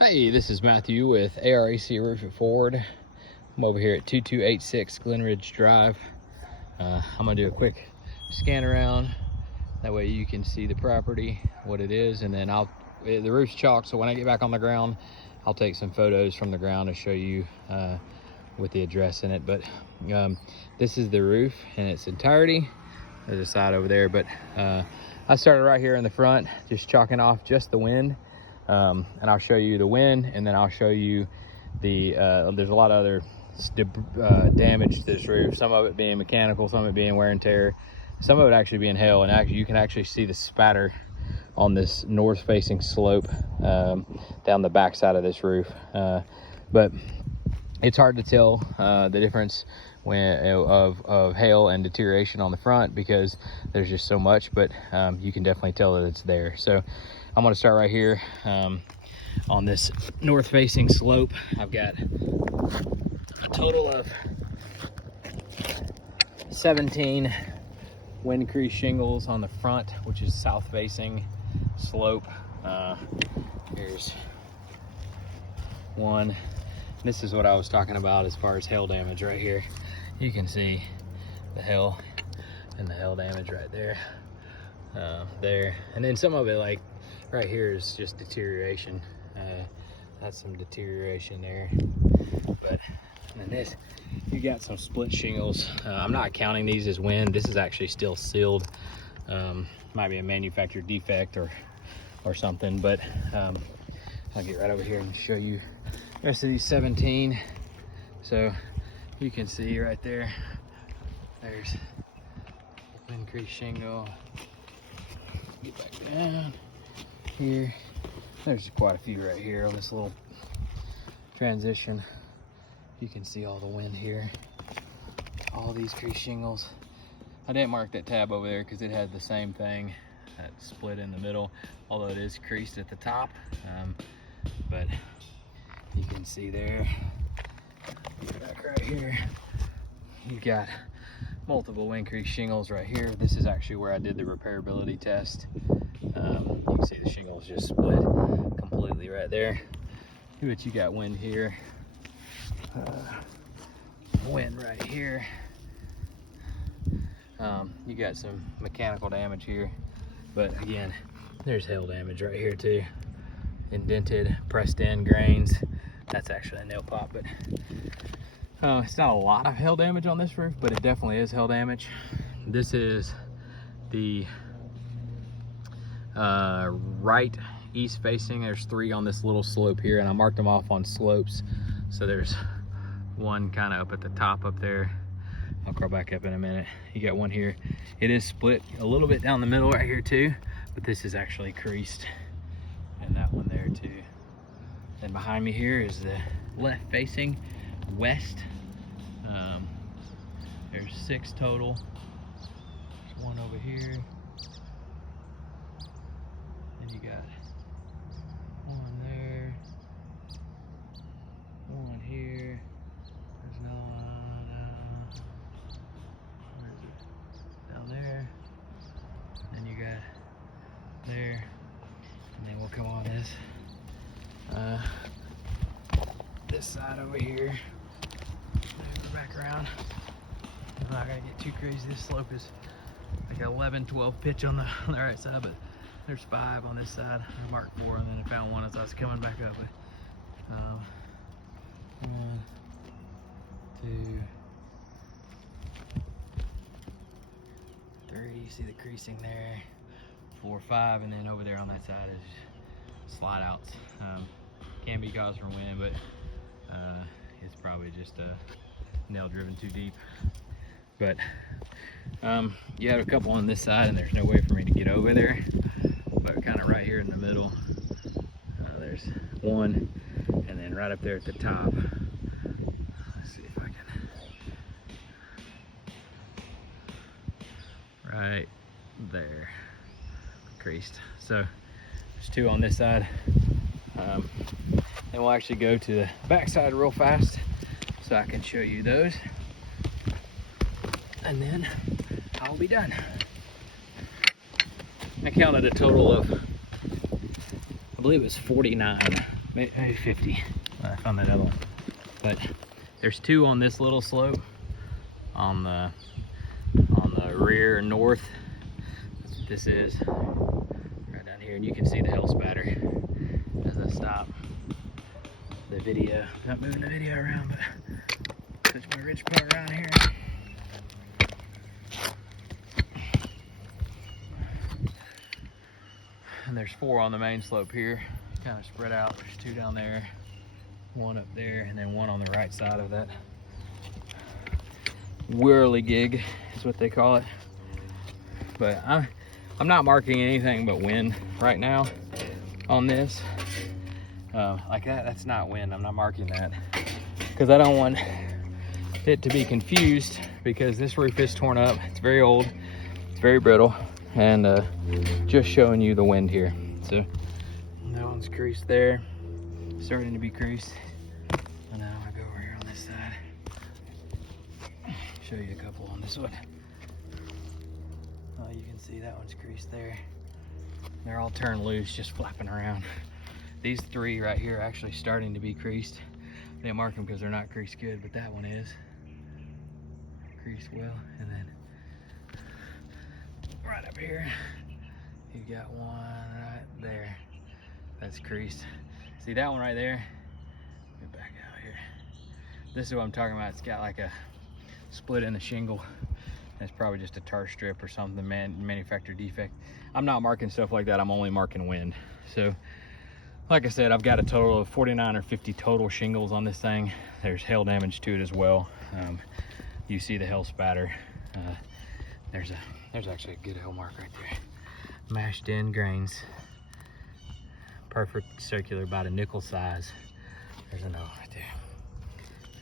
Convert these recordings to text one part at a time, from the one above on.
Hey, this is Matthew with ARAC Roof at Ford. I'm over here at 2286 Glenridge Drive. I'm gonna do a quick scan around. That way you can see the property, what it is, and then the roof's chalk, so when I get back on the ground, I'll take some photos from the ground to show you with the address in it. But this is the roof in its entirety. There's a side over there, but I started right here in the front, just chalking off just the wind. And I'll show you the wind, and then I'll show you the there's a lot of other damage to this roof, some of it being mechanical, some of it being wear and tear, some of it actually being hail. And you can actually see the spatter on this north facing slope down the back side of this roof. But it's hard to tell the difference of hail and deterioration on the front because there's just so much, but you can definitely tell that it's there. So I'm going to start right here on this north facing slope. I've got a total of 17 wind crease shingles on the front, which is south facing slope. Here's one. This is what I was talking about as far as hail damage right here. You can see the hail and the hail damage right there, there. And then some of it, like right here, is just deterioration. That's some deterioration there. But and this, you got some split shingles. I'm not counting these as wind. This is actually still sealed. Might be a manufacturer defect or something, but I'll get right over here and show you the rest of these 17. So you can see right there, there's wind crease shingle. Get back down here. There's quite a few right here on this little transition. You can see all the wind here, all these crease shingles. I didn't mark that tab over there because it had the same thing, that split in the middle, although it is creased at the top. But you can see there, back right here, you got multiple wind crease shingles right here. This is actually where I did the repairability test. You can see the shingles just split completely right there. But you got wind here, wind right here. You got some mechanical damage here, but again, there's hail damage right here too. Indented, pressed in grains. That's actually a nail pot, but it's not a lot of hail damage on this roof, but it definitely is hail damage. This is the right east facing. There's 3 on this little slope here, and I marked them off on slopes. So there's one kind of up at the top up there. I'll crawl back up in a minute. You got one here. It is split a little bit down the middle right here too, but this is actually creased, and that one there too. Then behind me here is the left facing west. There's 6 total. There's one over here. Then you got one there, one here. There's another one down there. Then you got there, and then we'll come on this side over here. Go back around. I'm not gonna get too crazy. This slope is like 11-12 pitch on the right side, but there's 5 on this side. I marked 4, and then I found one as I was coming back up. But, 1, 2, 3. You see the creasing there. 4, 5, and then over there on that side is slide outs. Can be caused from wind, but it's probably just a nail driven too deep. But you have a couple on this side, and there's no way for me to get over there. But kind of right here in the middle, there's one, and then right up there at the top. Let's see if I can. Right there, creased. So there's 2 on this side. And we'll actually go to the back side real fast so I can show you those, and then I'll be done. I counted a total of, I believe it was 49 maybe 50 when I found that other one. But there's 2 on this little slope on the rear north. That's what this is, right down here, and you can see the hell spatter as I stop the video. Not moving the video around, but touch my ridge point around here. And there's 4 on the main slope here, kind of spread out. There's 2 down there, 1 up there, and then 1 on the right side of that whirligig is what they call it. But I'm not marking anything but wind right now on this. Like that's not wind. I'm not marking that because I don't want it to be confused, because this roof is torn up. It's very old, it's very brittle, and just showing you the wind here. So that one's creased there, starting to be creased. And now I go over here on this side, show you a couple on this one. You can see that one's creased there. They're all turned loose, just flapping around. These 3 right here are actually starting to be creased. I didn't mark them because they're not creased good, but that one is creased well. And then right up here, you got one right there that's creased. See that one right there? Get back out here. This is what I'm talking about. It's got like a split in the shingle. It's probably just a tar strip or something, manufacturer defect. I'm not marking stuff like that. I'm only marking wind. So like I said, I've got a total of 49 or 50 total shingles on this thing. There's hail damage to it as well. You see the hail spatter. There's actually a good hail mark right there. Mashed in grains. Perfect circular, about a nickel size. There's another one right there.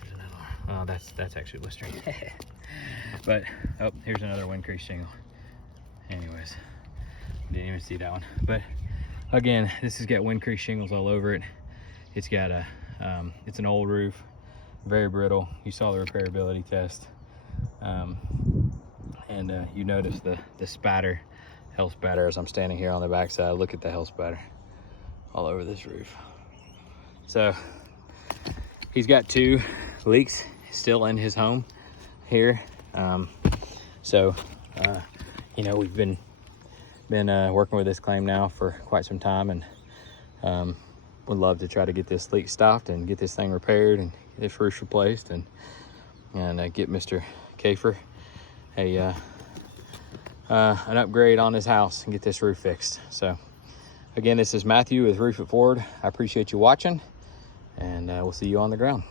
There's another one. Oh, that's actually blistering. But oh, here's another wind crease shingle. Anyways, didn't even see that one. But again, this has got wind crease shingles all over it. It's got a it's an old roof, very brittle. You saw the repairability test, and you notice the spatter, hail spatter, as I'm standing here on the backside. Look at the hail spatter all over this roof. So he's got 2 leaks still in his home here. You know, we've been working with this claim now for quite some time, and would love to try to get this leak stopped and get this thing repaired and get this roof replaced, and get Mr. Kafer an upgrade on his house and get this roof fixed. So again, this is Matthew with Roof at Ford. I appreciate you watching, and we'll see you on the ground.